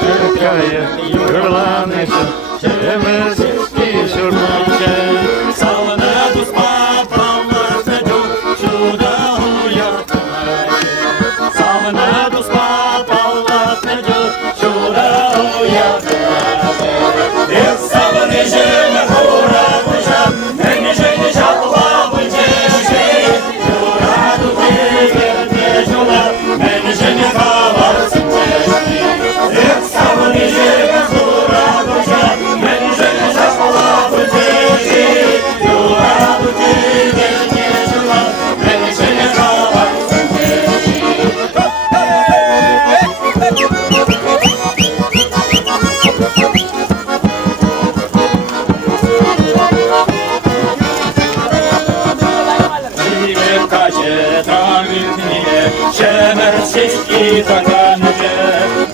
Türkiye'ye yürülanışın şerimiz ki şuradan Salına düşman kalmazsa çok şurada uyatma. Salına düşman kalmazsa çok şurada uyatma. Salın işime uğramışam, ben işini şaklamışam. Şurada gelmiş ola, ben işini kavarsın. Salın işime uğramışam, ben işini şaklamışam. Şurada gelmiş ola, ben işini kavarsın. Şive kaşe tamirniye, şemer seçki takanıcı.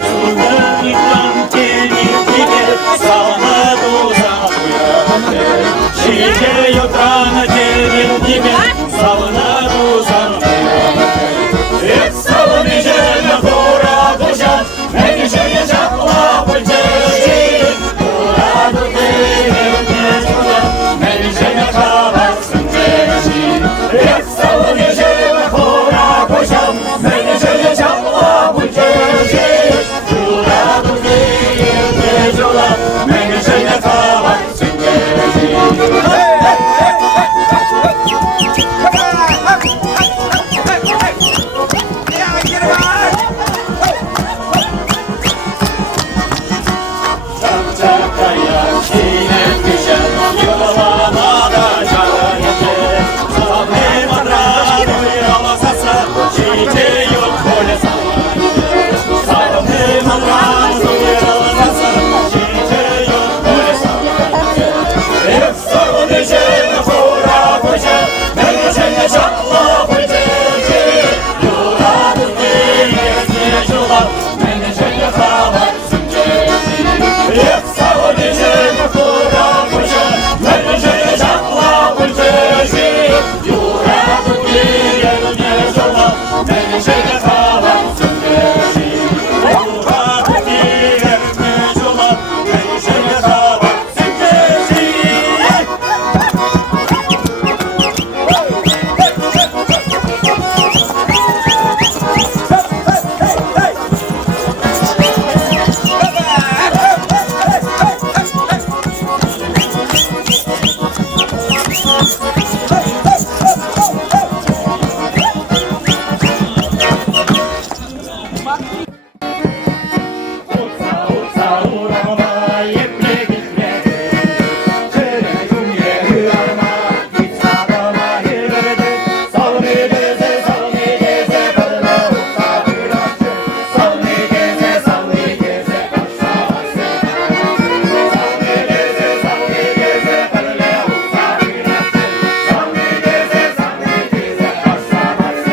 Sultan ikram temin gibi, sana duzak uyanıcı. Şive yotranı temin gibi, sana duzak uyanıcı. Salın işine kura kuşat, ben işini çakla bıcıcı. Kura gelmiş ola, ben işini kavarsın ceci. Salın işine kura kuşat, ben işini çakla bıcıcı. Kura gelmiş ola, ben işini kavarsın ceci. Çakçakaya çiğnet düşer, yollamada çağırıcı. Sabri mandralı yalasasa, çiğce yok böyle sağırıcı. Sabri mandralı yalasasa, çiğce yok böyle sağırıcı. Salın işine kura kuşa, ben işine şakla bıcıcı. Yuradı gelmiş ola, ben işine kavarsın ceci. Salın işine kura kuşa, ben işine şakla bıcıcı. Yuradı gelmiş ola, ben işine kavarsın ceci. Yuradı gelmiş ola, ben işine kavarsın ceci. Utsa uğrama yeple gitmedi. Çene cümle hırama git sağlama hırladı. Salmi geze kadına utsa hırladı. Salmi geze kaşsa varsa. Salmi geze kadına utsa hırladı. Salmi geze kaşsa varsa.